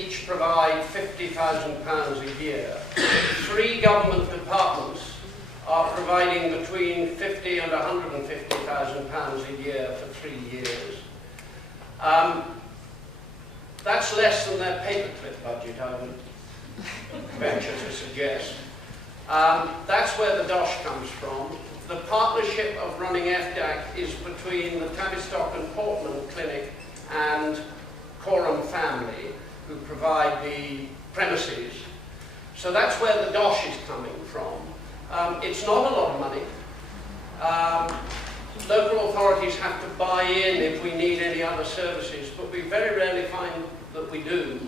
each provide £50,000 a year. 3 government departments are providing between £50,000 and £150,000 a year for 3 years. That's less than their paperclip budget, I would venture to suggest. That's where the dosh comes from. The partnership of running FDAC is between the Tavistock and Portland Clinic and Coram Family, who provide the premises. So that's where the dosh is coming from. It's not a lot of money. Local authorities have to buy in if we need any other services, but we very rarely find that we do.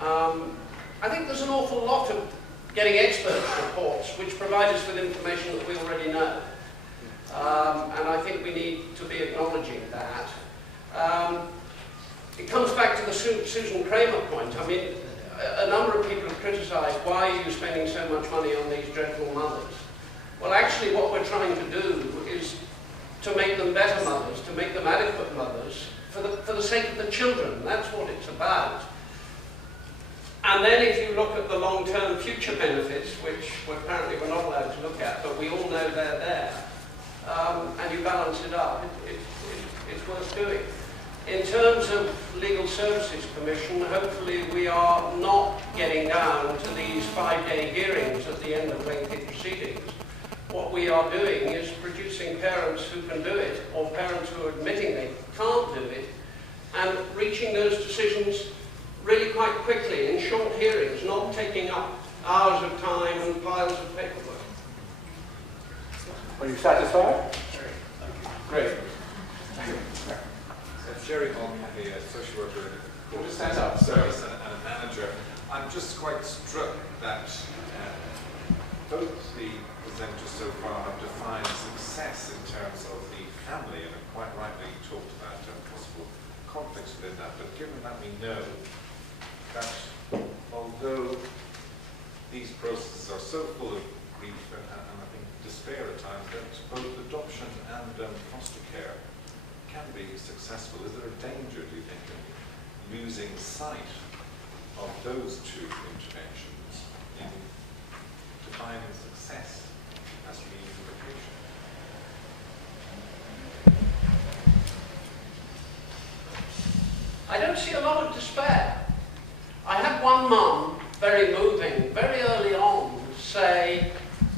I think there's an awful lot of getting experts' reports which provide us with information that we already know. And I think we need to be acknowledging that. It comes back to the Susan Kramer point. I mean, a number of people have criticised, why are you spending so much money on these dreadful mothers? Well, actually what we're trying to do is to make them better mothers, to make them adequate mothers, for the sake of the children. That's what it's about. And then if you look at the long-term future benefits, which apparently we're not allowed to look at, but we all know they're there, and you balance it up, it's worth doing. In terms of Legal Services Commission, hopefully we are not getting down to these 5-day hearings at the end of lengthy proceedings. What we are doing is producing parents who can do it, or parents who are admitting they can't do it, and reaching those decisions really quite quickly in short hearings, not taking up hours of time and piles of paperwork. Are you satisfied? Great. Jerry Holman, a social worker, Just stand up, service and a manager. I'm just quite struck that both the presenters so far have defined success in terms of the family, and have quite rightly talked about possible conflicts within that. But given that we know that although these processes are so full of grief and I think despair at times, that both adoption and foster care can be successful, is there a danger, do you think, in losing sight of those two interventions in defining success as being the patient? I don't see a lot of despair. I had one mum, very moving, very early on, say,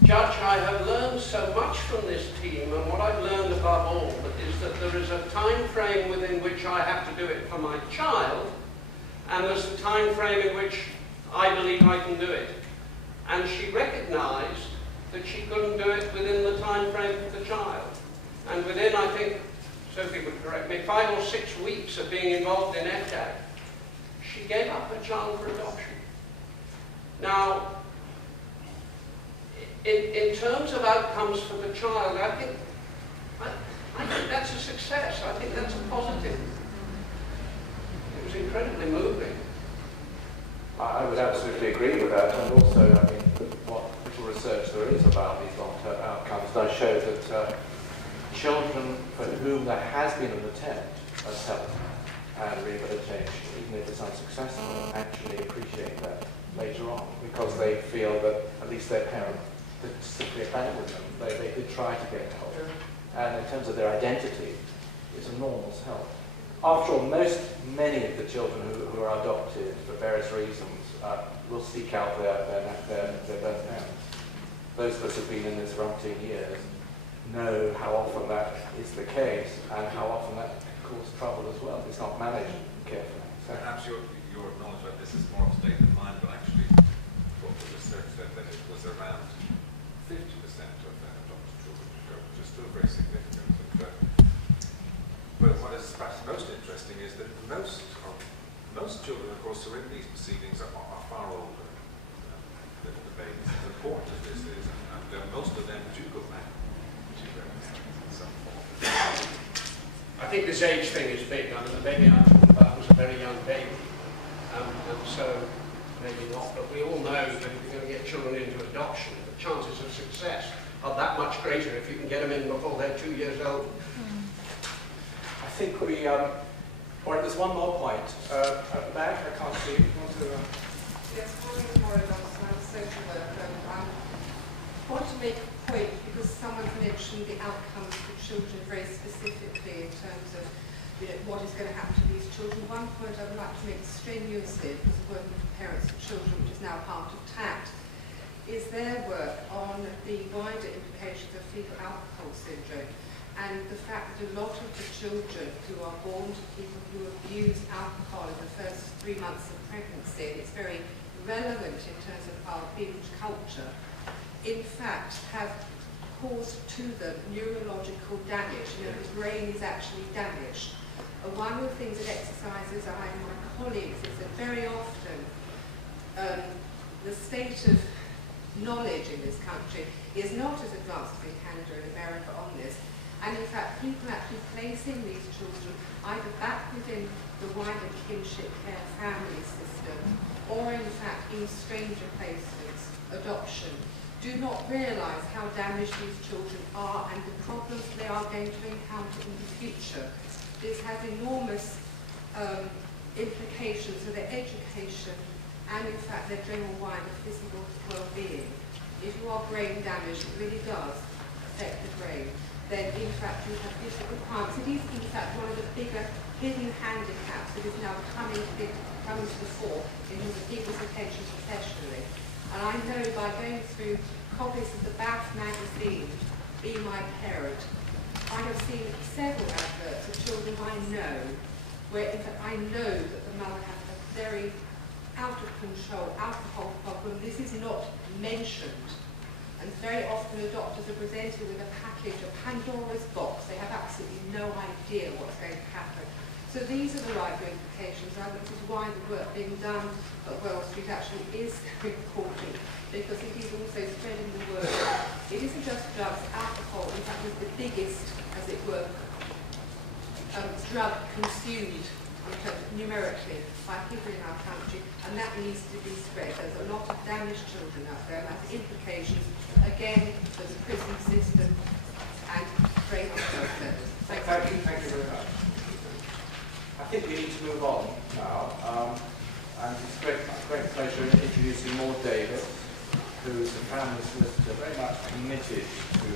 Judge, I have learned so much from this team, and what I've learned above all is that there is a time frame within which I have to do it for my child, and there's a time frame in which I believe I can do it. And she recognized that she couldn't do it within the time frame for the child. And within, I think, Sophie would correct me, 5 or 6 weeks of being involved in FDAC, she gave up her child for adoption. Now, in terms of outcomes for the child, I think that's a success. I think that's a positive. It was incredibly moving. I would absolutely agree with that, and also, I mean, what little research there is about these long-term outcomes does show that children for whom there has been an attempt at help and rehabilitation, even if it's unsuccessful, actually appreciate that later on, because they feel that at least their parent didn't simply abandon them. They did try to get help. And in terms of their identity, it's enormous help. After all, many of the children who are adopted for various reasons will seek out their birth parents. Those of us who have been in this for umpteen years know how often that is the case, and how often that can cause trouble as well. It's not managed carefully. So perhaps your knowledge about this is more up to date than mine, but actually what the research said that it was around 50% of adopted children, which is still very significant. But what is perhaps most interesting is that most children, of course, who are in these proceedings are far older than the babies. As important as this is, and most of them do go back to their in some form. I think this age thing is big. I mean, the baby I'm talking about was a very young baby, and so maybe not. But we all know that if you're going to get children into adoption, the chances of success are that much greater if you can get them in before they're 2 years old. I think we, or there's one more point. At the back, I can't see. You want to terms of what is going to happen to these children. One point I would like to make strenuously, because of working with parents of children, which is now part of TACT, is their work on the wider implications of fetal alcohol syndrome, and the fact that a lot of the children who are born to people who abuse alcohol in the first 3 months of pregnancy, and it's very relevant in terms of our binge culture, in fact have caused to them neurological damage. The brain is actually damaged. One of the things that exercises I and my colleagues is that very often the state of knowledge in this country is not as advanced as in Canada and America on this, and in fact people actually placing these children either back within the wider kinship care family system or in fact in stranger placements, adoption, do not realise how damaged these children are and the problems they are going to encounter in the future. This has enormous implications for their education and in fact their general wider physical well-being. If you are brain damaged, it really does affect the brain. Then in fact you have difficult requirements. It is in fact one of the bigger hidden handicaps that is now coming to the fore in terms of people's attention professionally. And I know by going through copies of the Bath magazine, Be My Parent, I have seen several adverts of children I know, where in fact I know that the mother has a very out of control alcohol problem. This is not mentioned. And very often adopters are presented with a package of Pandora's box. They have absolutely no idea what's going to happen. So these are the right implications. I think this is why the work being done at Wells Street actually is very important, because it is also spreading the word. It isn't just drugs, alcohol in fact is the biggest, as it were, drug consumed numerically by people in our country, and that needs to be spread. There's a lot of damaged children out there, and that's implications, again, for the prison system and brain health centres. Thank you very much. I think we need to move on now, and it's a great pleasure in introducing Maud Davis, who is a family solicitor very much committed to